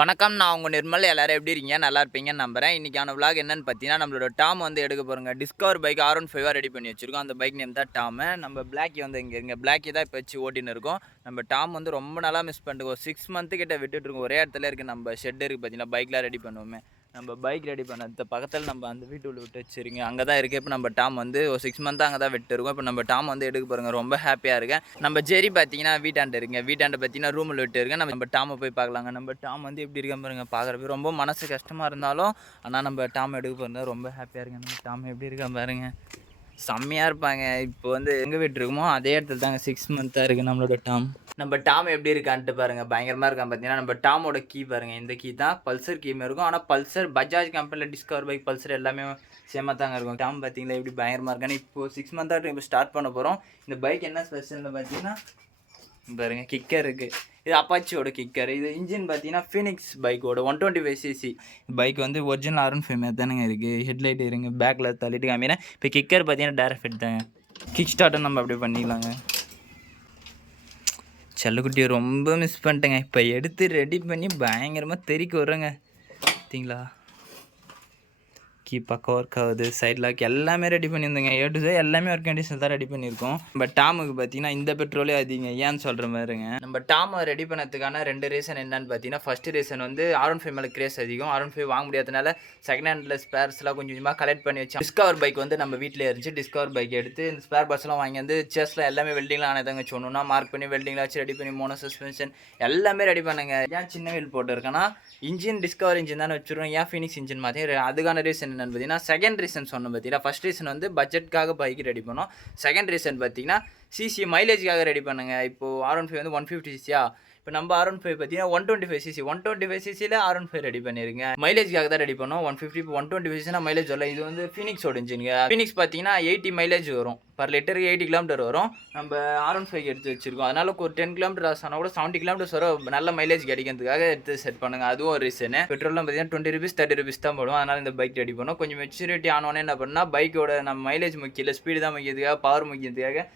வணக்கம், நான் உங்கள் நிர்மல். எல்லாரும் எப்படி இருக்கீங்க? நல்லா இருப்பீங்கன்னு நம்புறேன். இன்றைக்கான விளாக் என்னென்னு பார்த்தீங்கன்னா, நம்மளோட டாம் வந்து எடுக்க போகிறோங்க. டிஸ்கவர் பைக் R15 ரெடி பண்ணி வச்சுருக்கோம். அந்த பைக் நேம் தான் டாமு. நம்ம பிளாக்கி வந்து இங்கே இருங்க, பிளாக்கி தான் இப்போ வச்சு ஓட்டின்னு இருக்கோம். நம்ம டாம் வந்து ரொம்ப நாளாக மிஸ் பண்ணிட்டு ஒரு 6 மந்த்து கிட்ட விட்டுட்டுருக்கோம். ஒரே இடத்துல இருக்குது நம்ம ஷெட் இருக்குது பார்த்தீங்கன்னா, பைக்லாம் ரெடி பண்ணுவோமே. நம்ம பைக் ரெடி பண்ணது பக்கத்தில் நம்ம அந்த வீட்டுள்ள விட்டு வச்சுருங்க, அங்கே தான் இருக்குது. இப்போ நம்ம டாம் வந்து ஒரு 6 மந்த்தாக அங்கே தான் விட்டுருக்கோம். இப்போ நம்ம டாம் வந்து எடுக்க போகிறோங்க. ரொம்ப ஹாப்பியாக இருக்கேன். நம்ம ஜெரி பார்த்தீங்கன்னா வீட்டாண்ட இருக்குங்க, வீட்டாண்ட பார்த்தீங்கன்னா ரூமில் விட்டு இருக்கேன். நம்ம டாமை போய் பார்க்கலாங்க. நம்ம டாம் வந்து எப்படி இருக்க பாருங்க, பார்க்குறப்ப ரொம்ப மனசு கஷ்டமாக இருந்தாலும் ஆனால் நம்ம டாம் எடுக்க போகிறது ரொம்ப ஹாப்பியாக இருக்கேன். நம்ம டாம் எப்படி இருக்கா பாருங்க, செம்மையாக இருப்பாங்க. இப்போ வந்து எங்கே வீட்டு இருக்குமோ அதே இடத்துல தாங்க 6 மந்த்தாக இருக்குது நம்மளோட டாம். நம்ம டாம் எப்படி இருக்கான்ட்டு பாருங்கள், பயங்கரமாக இருக்கான் பார்த்தீங்கன்னா. நம்ம டாமோட கீ பாருங்கள், இந்த கீ தான் பல்சர் கீமே இருக்கும். ஆனால் பல்சர் பஜாஜ் கம்பெனியில் டிஸ்கவர் பைக் பல்சர் எல்லாமே சேமாக தாங்க இருக்கும். டாம் பார்த்தீங்களா எப்படி பயங்கரமாக இருக்கான்னு. இப்போது 6 மந்த்தாக இப்போ ஸ்டார்ட் பண்ண போகிறோம். இந்த பைக் என்ன ஸ்பெஷல்னு பார்த்தீங்கன்னா பாருங்க, கிக்கர் இருக்குது. இது அப்பாச்சியோட கிக்கர். இது இன்ஜின் பார்த்தீங்கன்னா ஃபீனிக்ஸ் பைக்கோட 125cc பைக் வந்து ஒரிஜினல் R15 தானுங்க இருக்குது. ஹெட்லைட் இருங்க, பேக்கில் தள்ளிட்டு காமிக்கிறேன். இப்போ கிக்கர் பார்த்தீங்கன்னா டேரக்ட் ஃபிட் தாங்க. கிக் ஸ்டார்ட்டை நம்ம அப்படியே பண்ணிக்கலாங்க. செல்லக்குட்டியை ரொம்ப மிஸ் பண்ணிட்டேங்க. இப்போ எடுத்து ரெடி பண்ணி பயங்கரமாக தெறிக்க வர்றேங்க பார்த்தீங்களா. கீ பக்கம் ஒர்க் ஆகுது, சைட் லாக் எல்லாமே ரெடி பண்ணியிருந்தேங்க. எல்லாமே ஒர்க் கண்டிஷன் தான் ரெடி பண்ணியிருக்கோம். நம்ம டாமுக்கு பார்த்தீங்கன்னா இந்த பெட்ரோலே அதிகம், ஏன்னு சொல்கிற மாதிரிங்க. நம்ம டாமை ரெடி பண்ணதுக்கான 2 ரீசன் என்னன்னு பார்த்தீங்கன்னா, ஃபஸ்ட்டு ரீசன் வந்து R15 மேலே கிரேஸ் அதிகம். R15 வாங்க முடியாதனால செகண்ட் ஹேண்டில் ஸ்பேர்ஸ்லாம் கொஞ்சம் கொஞ்சமாக கலெக்ட் பண்ணி வச்சோம். டிஸ்கவர் பைக் வந்து நம்ம வீட்டில் இருந்துச்சு. டிஸ்கவர் பைக் எடுத்து இந்த ஸ்பேர் பார்ட்ஸ்லாம் வாங்கி வந்து செஸ்லாம் எல்லாமே வெல்டிங்லாம் ஆனதாங்க சொன்னோம்னா மார்க் பண்ணி வெல்டிங்லாம் வச்சு ரெடி பண்ணி மோனோ சஸ்பென்ஷன் எல்லாமே ரெடி பண்ணுங்க. ஏன் சின்ன வீல் போட்டுருக்கேன்னா, இன்ஜின் டிஸ்கவர் இன்ஜின் தானே வச்சுருவோம், ஏன் ஃபீனிக்ஸ் இன்ஜின் மாதிரி. அதுக்கான ரீசன் என்னன்னு பார்த்தீங்கன்னா, செகண்ட் ரீசன் சொன்னோம் பார்த்தீங்கன்னா, ஃபஸ்ட் ரீசன் வந்து பட்ஜெட்காக பைக் ரெடி பண்ணோம். செகண்ட் ரீசன் பார்த்தீங்கன்னா சிசி மைலேஜுக்காக ரெடி பண்ணுங்க. இப்போது R15 வந்து 150cc. இப்போ நம்ம R15 பார்த்தீங்கன்னா 125cc 125ccல R15 ரெடி பண்ணிருங்க. மைலேஜுக்காக தான் ரெடி பண்ணோம். 150 இப்போ 125cc மைலேஜ் வரல. இது வந்து ஃபீனிக்ஸோட இன்ஜினுங்க. ஃபீனிக்ஸ் பார்த்தீங்கன்னா 80 மைலேஜ் வரும், பர் லிட்டருக்கு 80 கிலோமீட்டர் வரும். நம்ம R15 எடுத்து வச்சிருக்கோம். அதனால ஒரு 10 கிலோமீட்டர் ஆனால் கூட 70 கிலோமீட்டர்ஸ் வர நல்ல மைலேஜ் கிடைக்கிறதுக்காக எடுத்து செட் பண்ணுங்க. அதுவும் ஒரு ரீசனு. பெட்ரோல்லாம் பார்த்தீங்கன்னா 20 rupees 30 rupees தான் போடும். அதனால இந்த பைக் ரெடி பண்ணோம். கொஞ்சம் மெச்சூரிட்டி ஆனோடனே என்ன பண்ணால், பைக்கோட நம்ம மைலேஜ் முக்கியம் இல்லை, ஸ்பீடு தான் முக்கியத்துக்காக, பவர் முக்கியத்துக்காக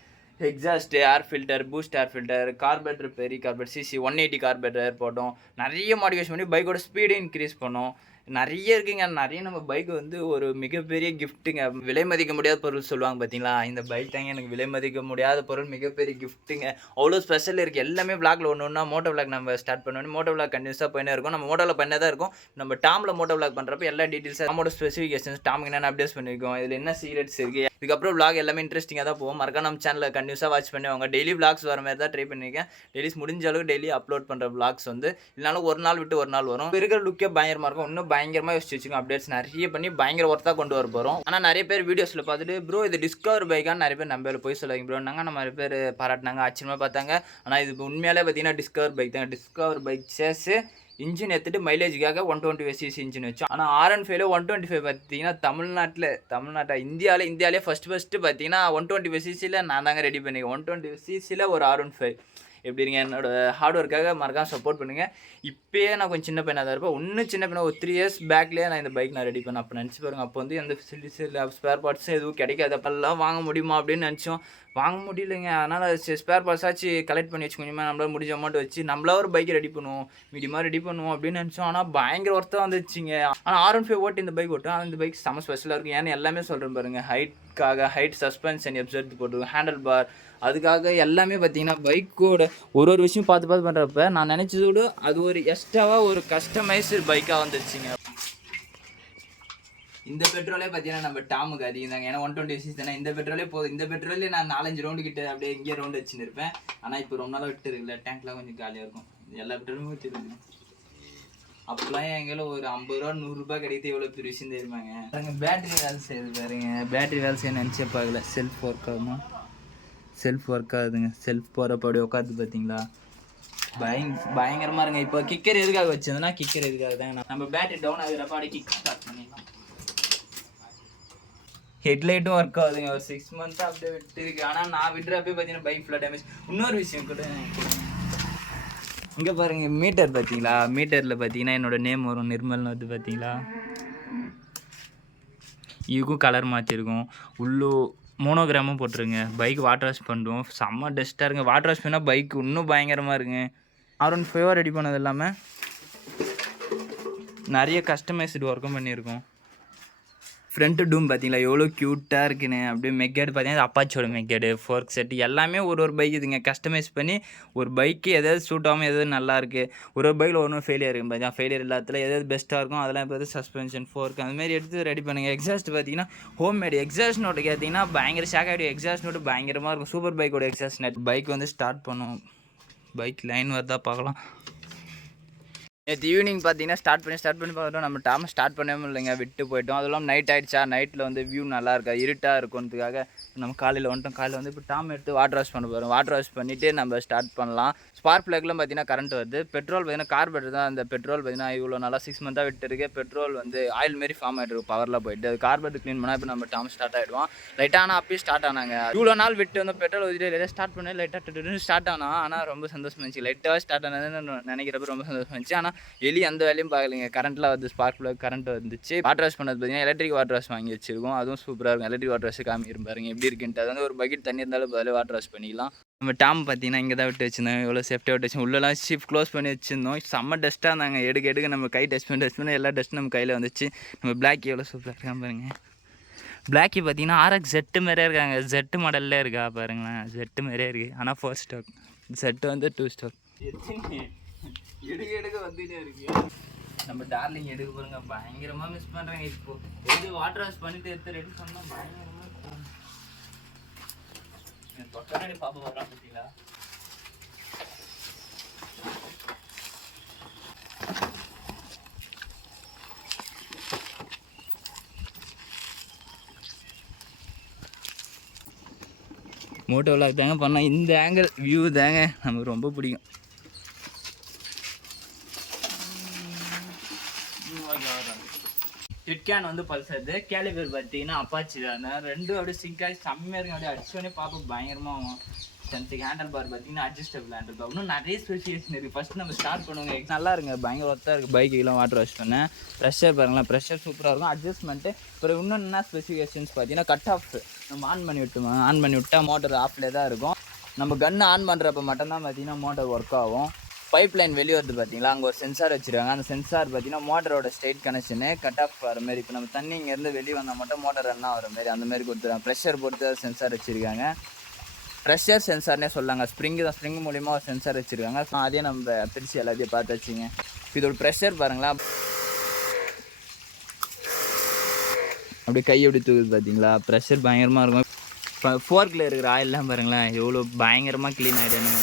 exhaust, air filter, boost air filter, carburettor, பெரிய கார்பரேட்டர், சிசி 180 கார்பரேட்டர் போட்டோம். நிறைய மாடிஃபிகேஷன் பண்ணி பைக்கோட ஸ்பீடு இன்க்ரீஸ் பண்ணோம். நிறைய இருக்குங்க. நிறைய நம்ம பைக் வந்து ஒரு மிகப்பெரிய கிஃப்ட்டுங்க. விலை மதிக்க முடியாத பொருள் சொல்லுவாங்க பார்த்தீங்களா, இந்த பைக் தாங்க எனக்கு விலை மதிக்க முடியாத பொருள், மிகப்பெரிய கிஃப்ட்டுங்க. அவ்வளோ ஸ்பெஷல் இருக்குது. எல்லாமே விளாக்ல ஒன்று மோட்டோ விளாக் நம்ம ஸ்டார்ட் பண்ணோன்னு மோட்டோ விளாக் கண்டினியூஸாக போயினே இருக்கும். நம்ம மோட்டோவில் பண்ணே தான் இருக்கும். நம்ம டாமில் மோட்டோ விளாக் பண்ணுறப்ப எல்லா டீட்டெயில்ஸாக நம்மளோட ஸ்பெசிஃபிகேஷன்ஸ் டாமுக்கு என்னென்ன அப்டேட் பண்ணியிருக்கோம், இதில் என்ன சீக்ரெட்ஸ் இருக்குது, இதுக்கப்புறம் விளாக் எல்லாமே இன்ட்ரெஸ்டிங்காக தான் போகும். மறக்காம நம்ம சேனலில் கண்டினியூஸாக வாட்ச் பண்ணுவாங்க. டெய்லி விளாக்ஸ் வர மாதிரி தான் ட்ரை பண்ணியிருக்கேன். டெய்லிஸ் முடிஞ்ச அளவுக்கு டெய்லி அப்லோட் பண்ணுற விளாக்ஸ் வந்து இல்லைனாலும் ஒரு நாள் விட்டு ஒரு நாள் வரும். இப்போ இருக்கிற லுக்கே பயங்கரமாக இருக்கும். இன்னும் பயங்கரமாக யோசிச்சு வச்சுக்கோங்க. அப்டேட்ஸ் நிறைய பண்ணி பயங்கர ஒர்த்தாக கொண்டு வர போகிறோம். ஆனால் நிறைய பேர் வீடியோஸில் பார்த்துட்டு ப்ரோ இது டிஸ்கவர் பைக்கான்னு நிறைய பேர் நம்பல போய் சொல்லுவாங்க ப்ரோனாங்க. நம்ம நிறைய பேர் பாராட்டினாங்க, ஆச்சரியமாக பார்த்தாங்க. ஆனால் இது உண்மையாலே பார்த்தீங்கன்னா டிஸ்கவர் பைக் தாங்க. டிஸ்கவர் பைக் சேஸு இன்ஜின் எடுத்துட்டு மைலேஜுக்காக 125cc இன்ஜின் வச்சோம். ஆனால் R15 125 பார்த்தீங்கன்னா தமிழ்நாட்டில் இந்தியாவிலே ஃபஸ்ட்டு பார்த்தீங்கன்னா 125cc நான் தாங்க ரெடி பண்ணியிருக்கேன். 120cc ஒரு R15 எப்படிங்க. என்னோட ஹார்ட் ஒர்க்காக மறக்காம சப்போர்ட் பண்ணுங்கள். இப்போயே நான் கொஞ்சம் சின்ன பையனாக தான் இருப்பேன். இன்னும் சின்ன பையனாக ஒரு 3 years பேக்லேயே நான் இந்த பைக் நான் ரெடி பண்ணேன். அப்போ நினச்சி பாருங்கள், அப்போ வந்து எந்த ஃபெசிலிட்டிஸ் இல்லை, ஸ்பேர் பார்ட்ஸும் எதுவும் கிடைக்காது. அப்போல்லாம் வாங்க முடியுமா அப்படின்னு நினச்சோம். வாங்க முடியலைங்க. அதனால் ஸ்பேர் பார்ட்ஸ் ஆச்சு கலெக்ட் பண்ணி வச்சு கொஞ்சமாக நம்மளால் முடிஞ்ச அமௌண்ட் வச்சு நம்மளா ஒரு பைக் ரெடி பண்ணுவோம், மீடியமாக ரெடி பண்ணுவோம் அப்படின்னு நினச்சோம். ஆனால் பயங்கர ஒர்த்தாக வந்துச்சுங்க. ஆனால் R15 ஓட்டி இந்த பைக் ஓட்டும். ஆனால் இந்த பைக் செம்ம ஸ்பெஷலாக இருக்கும். ஏன்னு எல்லாமே சொல்கிறேன் பாருங்கள். ஹைட் சஸ்பென்ஷன் எப்சர்ட் போட்டு ஹேண்டில் பார், அதுக்காக எல்லாமே பார்த்தீங்கன்னா பைக்கோட ஒரு விஷயம் பார்த்து பண்ணுறப்ப நான் நினச்சதோடு அது ஒரு எக்ஸ்ட்ராவாக ஒரு கஸ்டமைஸ்டு பைக்காக வந்துருச்சுங்க. இந்த பெட்ரோலே பார்த்தீங்கன்னா நம்ம டாமுக்கு அதிகம் தாங்க. ஏன்னா 120cc தானே. இந்த பெட்ரோலே போதும். இந்த பெட்ரோலே நான் 4-5 ரவுண்டு கிட்ட அப்படியே இங்கேயே ரவுண்டு வச்சுன்னு இருப்பேன். ஆனால் இப்போ ரொம்ப நாளாக விட்டு இருக்குல்ல, டேங்க்லாம் கொஞ்சம் காலியாக இருக்கும். எல்லா பெட்ரோலுமே வச்சுருக்கேன். அப்போலாம் எங்கேயும் ஒரு 50 ரூபா 100 ரூபாய் கிடைக்கிது, எவ்வளோ பெரிய விஷயம் தெரியுமாங்க. பேட்டரி வேலை செய்யுது பாருங்க. பேட்டரி வேலை செய்ய நினச்சே பார்க்கல. செல்ஃப் ஒர்க் ஆகுமா, செல்ஃப் ஒர்க் ஆகுதுங்க. செல்ஃப் போகிறப்ப அப்படியே உட்காந்து பார்த்தீங்களா, பயங்கரமாக இருங்க. இப்போ கிக்கர் எதுக்காக வச்சதுன்னா, கிக்கர் எதுக்காக தாங்க நம்ம பேட்டரி டவுன் ஆகுறப்ப அப்படியே கிக் ஸ்டார்ட் பண்ணிடலாம். ஹெட்லைட்டும் ஒர்க் ஆகுதுங்க. ஒரு 6 மந்த்தாக அப்படியே விட்டு இருக்கு. ஆனால் நான் விடுறப்ப பார்த்தீங்கன்னா பைக் ஃபுல்லாக டேமேஜ். இன்னொரு விஷயம் கூட இங்கே பாருங்கள், மீட்டர் பார்த்தீங்களா, மீட்டரில் பார்த்தீங்கன்னா என்னோட நேம் வரும், நிர்மல்னு வந்து பார்த்தீங்களா. இதுக்கும் கலர் மாற்றிருக்கும். மோனோகிராமும் போட்டுருங்க. பைக் வாட்டர் வாஷ் பண்ணுறோம். செம்ம டஸ்ட்டாக இருங்க. வாட்டர் வாஷ் பண்ணால் பைக் இன்னும் பயங்கரமாக இருக்குங்க. R15 ரெடி பண்ணது இல்லாமல் நிறைய கஸ்டமைஸ்டு ஒர்க்கும் பண்ணியிருக்கோம். ஃப்ரண்ட்டு டூம் பார்த்தீங்களா எவ்வளோ க்யூட்டாக இருக்குன்னு. அப்படியே மெக்கேடு பார்த்தீங்கன்னா அப்பாச்சியோட மெக்கேடு, ஃபோர்க் செட்டு எல்லாமே ஒரு பைக் இதுங்க கஸ்டமைஸ் பண்ணி ஒரு பைக்கு எதாவது சூட் ஆகாமல் எதாவது நல்லாயிருக்கு. ஒரு பைக்கில் ஒன்றும் ஃபெயிலியர் இருக்கும் பார்த்தீங்கன்னா, ஃபெயிலியர் இல்லாததுல எதாவது பெஸ்ட்டாக இருக்கும் அதெல்லாம் இப்போ சஸ்பென்ஷன், ஃபோர்க் அந்தமாரி எடுத்து ரெடி பண்ணுங்கள். எக்ஸாஸ்ட் பார்த்தீங்கன்னா ஹோம் மேடு எக்ஸாஸ்ட் நோட்டு கேட்டிங்கன்னா பயங்கர ஷாக் ஆகிடும். எக்ஸாஸ்ட் நோட்டு பயங்கரமாக இருக்கும். சூப்பர் பைக்கோட எக்ஸாஸ்ட் நெட். பைக் வந்து ஸ்டார்ட் பண்ணும். பைக் லைன் வருதா பார்க்கலாம். நேற்று ஈவினிங் பார்த்தீங்கன்னா ஸ்டார்ட் பண்ணி பார்த்துட்டோம். நம்ம டாம் ஸ்டார்ட் பண்ணவே இல்லைங்க, விட்டு போயிட்டோம். அதுவும் இல்லாமல் நைட் ஆகிடுச்சா, நைட்டில் வந்து வியூ நல்லா இருக்கா, இருட்டாக இருக்குன்றதுக்காக நம்ம காலையில் வந்துட்டோம். காலையில் வந்து இப்போ டாம் எடுத்து வாட்டர் வாஷ் பண்ண போகிறோம். வாட்டர் வாஷ் பண்ணிவிட்டு நம்ம ஸ்டார்ட் பண்ணலாம். ஸ்பார்க் ப்ளக்லாம் பார்த்தீங்கன்னா கரண்ட் வருது. பெட்ரோல் பார்த்தீங்கன்னா கார்பரேட்டர் தான். அந்த பெட்ரோல் பார்த்தீங்கன்னா இவ்வளோ நல்லா 6 மந்த்தாக விட்டுருக்கு. பெட்ரோல் வந்து ஆயில் மாரி ஃபார்ம் ஆகிட்டு இருக்கு பவரில் போயிட்டு. அது கார்பரேட்டர் க்ளீன் பண்ணால் இப்போ நம்ம டாம் ஸ்டார்ட் ஆகிடுவோம். லைட்டாக அப்பயே ஸ்டார்ட் ஆனாங்க. இவ்வளோ நாள் விட்டு வந்து பெட்ரோல் ஊற்றிட்டு லைட்டாக ஸ்டார்ட் பண்ணி லைட்டாக ஸ்டார்ட் ஆனால் ரொம்ப சந்தோஷமா இருந்துச்சு. லைட்டாக ஸ்டார்ட் ஆனதுன்னு நினைக்கிறப்ப ரொம்ப சந்தோஷமா இருந்துச்சு. ஆனால் வெளியே அந்த வேலையும் பார்க்கலைங்க. கரண்ட்டில் வந்து ஸ்பார்க் ப்ளக் கரண்ட் வந்துச்சு. வாட்டர் வாஷ் பண்ணது பார்த்தீங்கன்னா எலக்ட்ரிக் வாட்டர் வாஷ் வாங்கி வச்சிருக்கோம். அதுவும் சூப்பராக இருக்கும். எலக்ட்ரிக் வாட்டர் வாஷ் காமிக்கிறேன் பாருங்க எப்படி இருக்குன்ட்டு. அது வந்து ஒரு பக்கெட் தண்ணி இருந்தாலும் பதில் வாட்டர் வாஷ் பண்ணிக்கலாம். நம்ம டாம் பார்த்தீங்கன்னா இங்கே தான் விட்டு வச்சுருந்தோம். எவ்வளோ சேஃப்டியாக விட்டு வச்சு உள்ளெல்லாம் ஷிப் க்ளோஸ் பண்ணி வச்சுருந்தோம். செம்ம டஸ்ட்டாக இருந்தாங்க. எடுக்க நம்ம கை டஸ்ட் பண்ணி எல்லா டஸ்ட்டும் நம்ம கையில் வந்துச்சு. நம்ம பிளாக் எவ்வளோ சூப்பராக இருக்கா பாருங்க. பிளாக்கி பார்த்தீங்கன்னா RX Z மாதிரியே இருக்காங்க. Z மாடல்லே இருக்கா பாருங்களேன். Z மாதிரியே இருக்குது. ஆனால் 4 ஸ்டாக். Z வந்து 2 ஸ்டாக். எடுக்க வந்துட்டே இருக்கு. நம்ம டார்லிங் எடுக்க போகிறோங்க. பயங்கரமாக மிஸ் பண்ணுறேங்க. இப்போ எது வாட்டர் வாஷ் பண்ணிட்டு எடுத்து ரெடி பண்ணால் பயங்கரமாக தொட்டனடி பாப்பா வரலாம் பார்த்தீங்களா. மோட்டோ விளாக் தாங்க பண்ணால் இந்த ஆங்கிள் வியூ தாங்க நமக்கு ரொம்ப பிடிக்கும். ஹிட்கேன் வந்து பல்சர், கேலிபர் பார்த்தீங்கன்னா அப்பாச்சி தான். ரெண்டும் அப்படியே சிங்காகி செம்மையாக இருக்கும். அப்படியே அடிச்சோடனே பார்ப்போம் பயங்கரமாக ஆகும். சென்ட்டுக்கு ஹேண்டில் பார் பார்த்தீங்கன்னா அட்ஜஸ்டபிள் ஹேண்டில் பார். இன்னும் நிறைய ஸ்பெசிஃபிகேஷன் இருக்குது. ஃபஸ்ட்டு நம்ம ஸ்டார்ட் பண்ணுவோங்க. நல்லா இருங்க பயங்கர ஒர்த்தாக இருக்குது. பைக்கெல்லாம் வாட்டர் வாஷ் பண்ணேன். ப்ரெஷர் பாருங்களேன், ப்ரெஷர் சூப்பராக இருக்கும். அட்ஜஸ்ட்மெண்ட்டு அப்புறம் இன்னும் என்ன ஸ்பெசிஃபிகேஷன்ஸ் பார்த்தீங்கன்னா கட் ஆஃப் நம்ம ஆன் பண்ணி விட்டால் மோட்டர் ஆஃப்லேயே தான் இருக்கும். நம்ம கன்று ஆன் பண்ணுறப்ப மட்டும்தான் பார்த்தீங்கன்னா மோட்டர் ஒர்க் ஆகும். பைப் லைன் வெளியே வருது பார்த்தீங்களா, அங்கே ஒரு சென்சார் வச்சுருக்காங்க. அந்த சென்சார் பார்த்தீங்கன்னா மோட்டரோட ஸ்ட்ரெயிட் கனெக்ஷனு கட் ஆஃப் வர மாதிரி. இப்போ நம்ம தண்ணி இங்கேருந்து வெளியே வந்தால் மட்டும் மோட்டர் ரன் ஆகிற மாதிரி அந்த மாதிரி கொடுத்துருக்காங்க. ப்ரெஷர் பொறுத்து சென்சார் வச்சுருக்காங்க. ப்ரெஷர் சென்சார்னே சொல்லாங்க. ஸ்ப்ரிங் மூலிமா ஒரு சென்சார் வச்சுருக்காங்க. ஸோ அதே நம்ம பிரித்து எல்லாத்தையும் பார்த்து வச்சுங்க. இதோட ப்ரெஷர் பாருங்களா, அப்படியே கை எப்படி தூக்குது பார்த்தீங்களா. ப்ரெஷர் பயங்கரமாக இருக்கும். இப்போ ஃபோர்க்கில் இருக்கிற ஆயிலெலாம் பாருங்களேன் எவ்வளோ பயங்கரமாக க்ளீன் ஆகிடுங்க.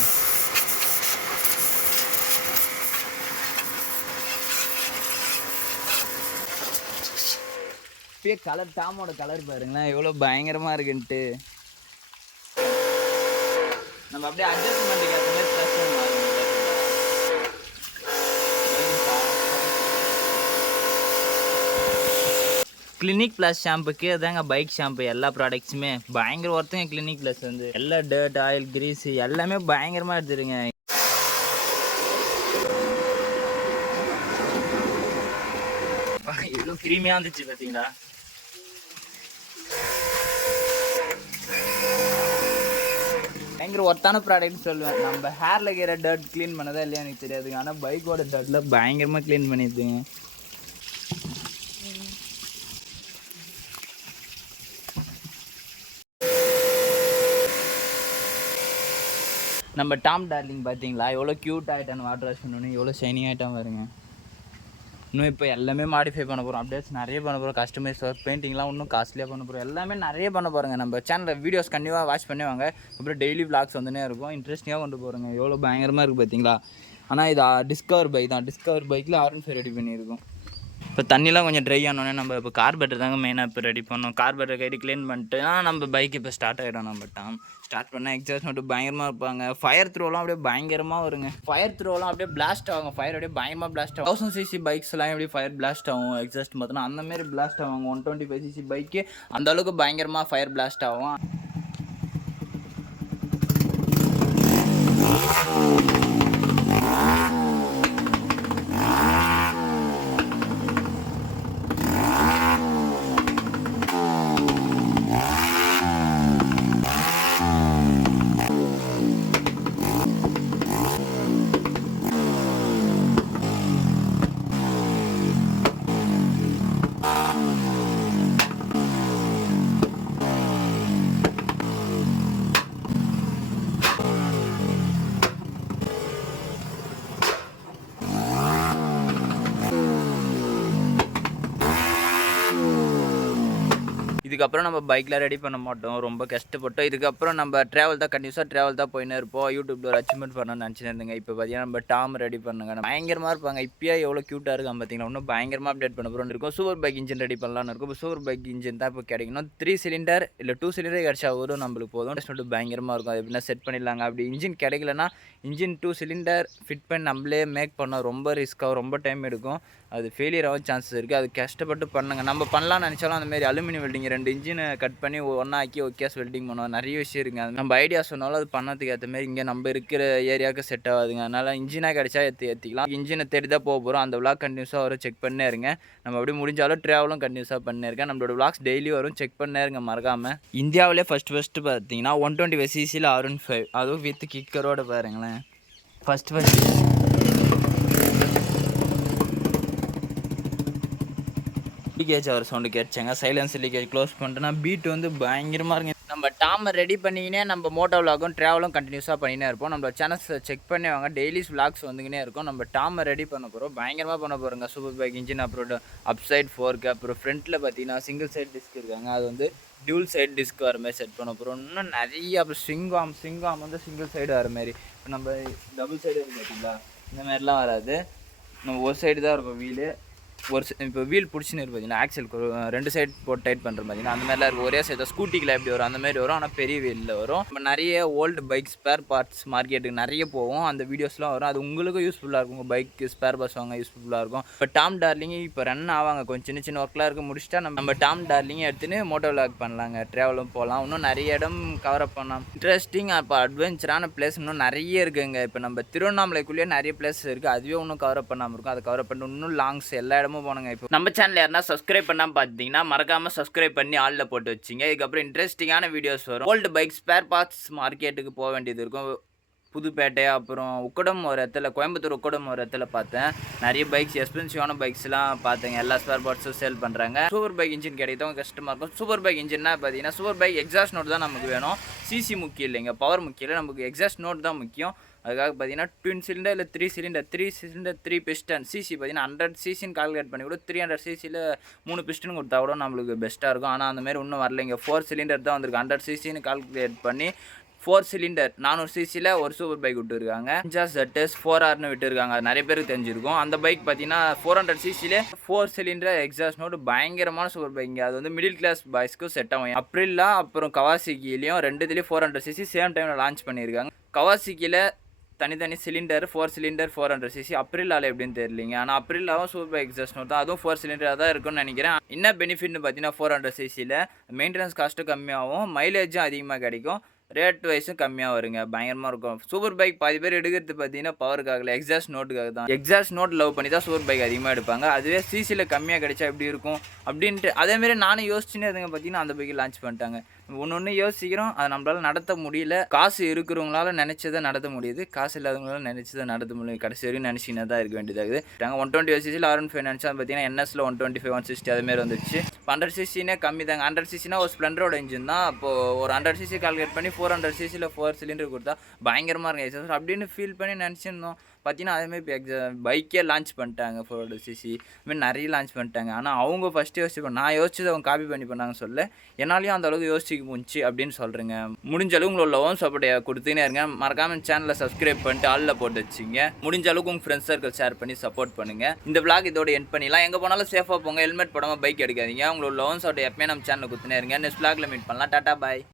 இப்பயே கலர் டாமோட கலர் பாருங்களேன் எவ்வளோ பயங்கரமாக இருக்குன்ட்டு. நம்ம அப்படியே அட்ஜஸ்ட்மெண்ட்டுக்கு ஏற்ற மாதிரி ப்ளஸ் கிளினிக் ப்ளஸ் ஷாம்புக்கு அதாங்க பைக் ஷாம்பு எல்லா ப்ராடக்ட்ஸுமே பயங்கர ஒர்த்துங்க. கிளினிக் ப்ளஸ் வந்து எல்லா டர்ட் ஆயில் கிரீஸு எல்லாமே பயங்கரமாக எடுத்துருங்க. எவ்வளோ கிரீமியாக இருந்துச்சு பார்த்தீங்களா. பயங்கர ஒர்த்தான ப்ராடக்ட்னு சொல்லுவேன். நம்ம ஹேரில் இருக்கிற டர்ட் க்ளீன் பண்ணதா இல்லையா எனக்கு தெரியாதுங்க. ஆனால் பைக்கோட டர்ட்டில் பயங்கரமாக க்ளீன் பண்ணிடுதுங்க. நம்ம டாம் டார்லிங் பார்த்தீங்களா எவ்வளோ க்யூட் ஆகிட்டான்னு வாட்டர் வாஷ் பண்ணணும். எவ்வளோ ஷைனிங் ஆகிட்டான் வருங்க. இன்னும் இப்போ எல்லாமே மாடிஃபை பண்ண போகிறோம். அப்டேட்ஸ் நிறைய பண்ண போகிறோம். கஸ்டமைஸ் ஒர்க் பெயிண்டிங்லாம் இன்னும் காஸ்ட்லியாக பண்ண போகிறோம். எல்லாமே நிறைய பண்ண போகிறோங்க. நம்ம சேனலில் வீடியோஸ் கண்டிப்பாக வாட்ச் பண்ணுவாங்க. அப்புறம் டெய்லி விளாக்ஸ் வந்துனே இருக்கும். இன்ட்ரெஸ்டிங்காக கொண்டு போகிறோங்க. எவ்வளோ பயங்கரமாக இருக்குது பார்த்தீங்களா. ஆனால் இது டிஸ்கவர் பைக் தான். டிஸ்கவர் பைக்கில் R15 ரெடி பண்ணியிருக்கோம். இப்போ தண்ணிலாம் கொஞ்சம் ட்ரை ஆனோடனே நம்ம இப்போ கார்பரேட்டர் தாங்க மெயினாக இப்போ ரெடி பண்ணோம். கார்பரேட்டர் கைட்டு க்ளீன் பண்ணிட்டு நம்ம பைக் இப்போ ஸ்டார்ட் ஆகிடும். நம்ம டாம் ஸ்டார்ட் பண்ணால் எக்ஸாஸ்ட் மட்டும் பயங்கரமாக இருப்பாங்க. ஃபயர் த்ரோலாம் அப்படியே பயங்கரமாக வருங்க. ஃபயர் த்ரோலாம் அப்படியே பிளாஸ்ட் ஆகும். ஃபயர் அப்படியே பயங்கரமாக பிளாஸ்ட் ஆகும். 1000cc பைக்ஸ்லாம் எப்படி ஃபயர் பிளாஸ்ட் ஆகும் எக்ஸாஸ்ட் பார்த்தோன்னா அந்தமாரி பிளாஸ்ட் ஆகும். 125cc பைக்கு அந்தளவுக்கு பயங்கரமாக ஃபயர் பிளாஸ்ட் ஆகும். இதுக்கப்புறம் நம்ம பைக்கில் ரெடி பண்ண மாட்டோம், ரொம்ப கஷ்டப்பட்டோம். இதுக்கப்புறம் நம்ம ட்ராவல் தான் கண்டினியூஸாக ட்ராவல் தான் போயின்னு இருப்போம். யூடியூப்பில் ஒரு அச்சீவ்மெண்ட் பண்ணணும்னு நினச்சின்னு இருந்தேங்க. இப்போ பார்த்தீங்கன்னா நம்ம டாம் ரெடி பண்ணுங்க, பயங்கரமாக இருப்பாங்க. இப்போயே எவ்வளோ க்யூட்டாக இருக்காங்க பார்த்தீங்களா. இன்னும் பயங்கரமாக அப்டேட் பண்ண போகிறோம் இருக்கும். சூப்பர் பைக் இன்ஜின் ரெடி பண்ணலான்னு இருக்கும். இப்போ சூப்பர் பைக் இன்ஜின் தான் இப்போ கிடைக்கணும். 3 சிலிண்டர் இல்லை 2 சிலிண்டர் கிடச்சா வரும் நம்மளுக்கு போதும். சொல்லிட்டு பயங்கரமாக இருக்கும். அது எப்படின்னா செட் பண்ணிடலாங்க. அப்படி இன்ஜின் கிடைக்கலன்னா இன்ஜின் 2 சிலிண்டர் ஃபிட் பண்ணி நம்மளே மேக் பண்ணோம். ரொம்ப ரிஸ்க்காக ரொம்ப டைம் எடுக்கும். அது ஃபெயிலியர் ஆக சான்சஸ் இருக்குது. அது கஷ்டப்பட்டு பண்ணுங்க. நம்ம பண்ணலாம்னு நினச்சாலும் அந்தமாரி அலுமினியம் வெல்டிங் 2 இன்ஜினை கட் பண்ணி ஒன்றா ஆக்கி கேஸ் வெல்டிங் பண்ணுவோம். நிறைய விஷயம் இருக்குங்க. அது நம்ம ஐடியா சொன்னாலும் அது பண்ணதுக்கு ஏற்ற மாதிரி இங்கே நம்ம இருக்கிற ஏரியாவுக்கு செட் ஆகாதுங்க. அதனால் இன்ஜினாக கிடைச்சா ஏற்றிக்கலாம். இன்ஜினை தேடி தான் போக போகிறோம். அந்த விளாக் கண்டினியூஸாக வரும், செக் பண்ணே இருங்க. நம்ம அப்படி முடிஞ்சாலும் ட்ராவலும் கண்டினியூஸாக பண்ணியிருக்கேன். நம்மளோட விளாக்ஸ் டெய்லி வரும், செக் பண்ணே இருங்க மறக்காமல். இந்தியாவிலே ஃபஸ்ட்டு பார்த்தீங்கன்னா 125 சிசியில் R15, அதுவும் வித் கிக்கரோடு பாருங்களேன். ஃபஸ்ட்டு லீக்கேஜ் ஆகிற சவுண்டு கேட்சாங்க. சைலன்ஸ் லீக்கேஜ் க்ளோஸ் பண்ணிட்டேன்னா பீட் வந்து பயங்கரமாக இருங்க. நம்ம டாமை ரெடி பண்ணிக்கினே நம்ம மோட்டோ விளாகும் ட்ராவலும் கண்டினியூஸாக பண்ணினே இருப்போம். நம்ம சேனல்ஸை செக் பண்ணி வாங்க, டெய்லிஸ் விளாக்ஸ் வந்துக்கினே இருக்கும். நம்ம டாமை ரெடி பண்ண போகிறோம், பயங்கரமாக பண்ண போகிறோங்க. சூப்பர் பைக் இன்ஜின், அப்புறம் அப்சைட் ஃபோர்க்கு, அப்புறம் ஃப்ரண்ட்டில் பார்த்தீங்கன்னா சிங்கிள் சைட் டிஸ்க் இருக்காங்க. அது வந்து டியூல் சைட் டிஸ்க் வர மாதிரி செட் பண்ண போகிறோம். இன்னும் நிறைய, அப்புறம் ஸ்விங்காம் வந்து சிங்கிள் சைடு வர மாதிரி. இப்போ நம்ம டபுள் சைடு இருக்குது பார்த்தீங்களா, இந்த மாதிரிலாம் வராது. நம்ம ஒரு சைடு தான் இருக்கும் வீலு. இப்போ வீல் பிடிச்சின்னு இருக்கு பார்த்தீங்கன்னா, ஆக்சல் 2 சைடு போட்டு டைட் பண்ணுற பார்த்தீங்கன்னா அந்த மாதிரிலாம் இருக்கும். ஒரே சைடு ஸ்கூட்டிக்கில் எப்படி வரும் அந்த மாதிரி வரும், ஆனால் பெரிய வீலில் வரும். நம்ம நிறைய ஓல்டு பைக் ஸ்பேர் பார்ட்ஸ் மார்க்கெட்டுக்கு நிறைய போகும், அந்த வீடியோஸ்லாம் வரும். அது உங்களுக்கும் யூஸ்ஃபுல்லாக இருக்கும். உங்கள் பைக்கு ஸ்பேர் பார்ட்ஸ் வாங்க யூஸ்ஃபுல்லாக இருக்கும். இப்போ டாம் டார்லிங் இப்போ ரன் ஆவாங்க, கொஞ்சம் சின்ன ஒர்க்லாம் இருக்க முடிச்சுட்டா நம்ம டாம் டார்லிங் எடுத்துன்னு மோட்டோ விளாக் பண்ணலாங்க. ட்ராவலும் போகலாம், இன்னும் நிறைய இடம் கவர் அப் பண்ணலாம். இன்ட்ரெஸ்டிங் இப்போ அட்வென்ச்சரான பிளேஸ் இன்னும் நிறைய இருக்குங்க. இப்போ நம்ம திருவண்ணாமலைக்குள்ளேயே நிறைய பிளேஸ் இருக்குது, அதுவே இன்னும் கவர் அப் பண்ணாமல் இருக்கும். அதை கவர் அப் பண்ணி இன்னும் லாங்ஸ் எல்லா இடமும் போனாங்க. இப்போ நம்ம சேனல் யாருன்னா சப்ஸ்கிரைப் பண்ணாமல் பார்த்தீங்கன்னா மறக்காமல் சப்ஸ்கிரைப் பண்ணி ஆளில் போட்டு வச்சிங்க. இதுக்கப்புறம் இன்ட்ரெஸ்டிங்கான வீடியோஸ் வரும். ஓல்டு பைக் ஸ்பேர் பார்ட்ஸ் மார்க்கெட்டுக்கு போக வேண்டியது இருக்கும். புதுப்பேட்டை, அப்புறம் உக்கடம் ஒரு இடத்துல, கோயம்புத்தூர் உக்கடம் ஒரு இடத்துல பார்த்தேன். நிறைய பைக்ஸ், எக்ஸ்பென்சிவான பைக்ஸ்லாம் பார்த்தேங்க. எல்லா ஸ்பேர் பார்ட்ஸும் சேல் பண்ணுறாங்க. சூப்பர் பைக் இன்ஜின் கிடைக்கும் கஷ்டமாக இருக்கும். சூப்பர் பைக் இன்ஜின்னா பார்த்தீங்கன்னா சூப்பர் பைக் எக்ஸாஸ்ட் நோட் தான் நமக்கு வேணும். சிசி முக்கியம் இல்லைங்க, பவர் முக்கியம் இல்லை, நமக்கு எக்ஸாஸ்ட் நோட் தான் முக்கியம். அதுக்காக பார்த்தீங்கன்னா ட்வின் சிலிண்டர் இல்லை 3 சிலிண்டர் 3 பிஸ்டன் சிசி பார்த்தீங்கன்னா 100 சிசின்னு கால்குலேட் பண்ணி கூட 300 சிசியில் 3 பிஸ்டன் கொடுத்தா கூட நம்மளுக்கு பெஸ்ட்டாக இருக்கும். ஆனால் அந்தமாரி இன்னும் வரலைங்க. 4 சிலிண்டர் தான் வந்திருக்கு. 100 சிசின்னு கால்குலேட் பண்ணி 4 சிலிண்டர் 400 சிசியில் ஒரு சூப்பர் பைக் விட்டுருக்காங்க. ZS 4Rன்னு விட்டுருக்காங்க. அது நிறைய பேருக்கு தெரிஞ்சிருக்கும். அந்த பைக் பார்த்தீங்கன்னா 400 சிசியில் 4 சிலிண்டர் எக்ஸாஸ்ட் நோட் பயங்கரமான சூப்பர் பைக். அது வந்து மிடில் கிளாஸ் பாய்ஸ்க்கும் செட் ஆகும். அப்ரில்லா அப்புறம் கவாசிக்கிலையும் 2 400 சிசி சேம் டைமில் லான்ச் பண்ணியிருக்காங்க. கவாசிக்கியில் தனித்தனி சிலிண்டர் 4 சிலிண்டர் 400 சிசி. அப்ரில்லாவில் எப்படின்னு தெரியலிங்க, ஆனால் அப்ரில்லாவும் சூப்பர் பைக் எக்ஸாஸ்ட் நோட் தான், அதுவும் 4 சிலிண்டராக தான் இருக்குன்னு நினைக்கிறேன். என்ன பெனிஃபிட்னு பார்த்தீங்கன்னா 400 சிசியில் மெயின்டெனன்ஸ் காஸ்ட்டும் கம்மியாகும், மைலேஜும் அதிகமாக கிடைக்கும், ரேட் வைஸும் கம்மியாக வருங்க. பயங்கரமாக இருக்கும். சூப்பர் பைக் பாதி பேர் எடுக்கிறது பார்த்தீங்கன்னா பவருக்காகல, எக்ஸாஸ்ட் நோட்டுக்காக தான். எக்ஸாஸ்ட் நோட் லவ் பண்ணி தான் சூப்பர் பைக் அதிகமாக எடுப்பாங்க. அதுவே சிசியில் கம்மியாக கிடைச்சா எப்படி இருக்கும் அப்படின்ட்டு அதேமாரி நானும் யோசிச்சுன்னே இருந்தேங்க. பார்த்தீங்கன்னா அந்த பைக்கை லான்ச் பண்ணிட்டாங்க. ஒன்று யோசிக்கிறோம், அதை நம்மளால் நடத்த முடியல. காசு இருக்கிறவங்களால நினச்சதை நடத்த முடியுது, காசு இல்லாதவங்களால நினச்சதை நடத்த முடியும். கடைசி வரைக்கும் நினச்சிங்கன்னா தான் இருக்க வேண்டியதாகுது. 120 சிசியில் R15 நினச்சா பார்த்தீங்கன்னா NSல 125 160 அதுமாரி வந்துச்சு. 100 சிசினே கம்மி தாங்க. 100 சிசினா ஒரு ஸ்ப்ளெண்டரோட இன்ஜின் தான். அப்போது ஒரு 100 சிசி கால்குலேட் பண்ணி 400 சிசியில் 4 சிலிண்டர் கொடுத்தா பயங்கரமாக இருக்கும் அப்படின்னு ஃபீல் பண்ணி நினச்சிருந்தோம். பார்த்தீங்கன்னா அதேமாதிரி இப்போ பைக்கே லான்ச் பண்ணிட்டாங்க. 400 சிசி இதுமாதிரி நிறைய லான்ச் பண்ணிட்டாங்க. ஆனால் அவங்க ஃபஸ்ட்டு யோசிச்சு நான் யோசிச்சதை அவங்க காப்பி பண்ணி பண்ணாங்க சொல்ல, என்னாலையும் அந்த அளவுக்கு யோசிக்க முடிஞ்சு அப்படின்னு சொல்கிறேங்க. முடிஞ்ச அளவுக்கு உங்களோட லவ் சப்போர்ட்டை கொடுத்துனே இருங்க. மறக்காமல் சேனலை சப்ஸ்கிரைப் பண்ணிட்டு ஆளில் போட்டு வச்சிங்க. முடிஞ்ச அளவுக்கு உங்கள் ஃப்ரெண்ட்ஸ் சர்க்கிள் ஷேர் பண்ணி சப்போர்ட் பண்ணுங்கள். இந்த விளாக் இதோட எண்ட் பண்ணிடலாம். எங்கே போனாலும் சேஃபாக போங்க, ஹெல்மெட் போடாமல் பைக் எடுக்காதீங்க. உங்களோட லவ் சப்போர்ட் எப்பவுமே நம்ம சேனலில் கொடுத்துனே இருங்க. நெக்ஸ்ட் விளாக்ல மீட் பண்ணலாம். டாடா பாய்.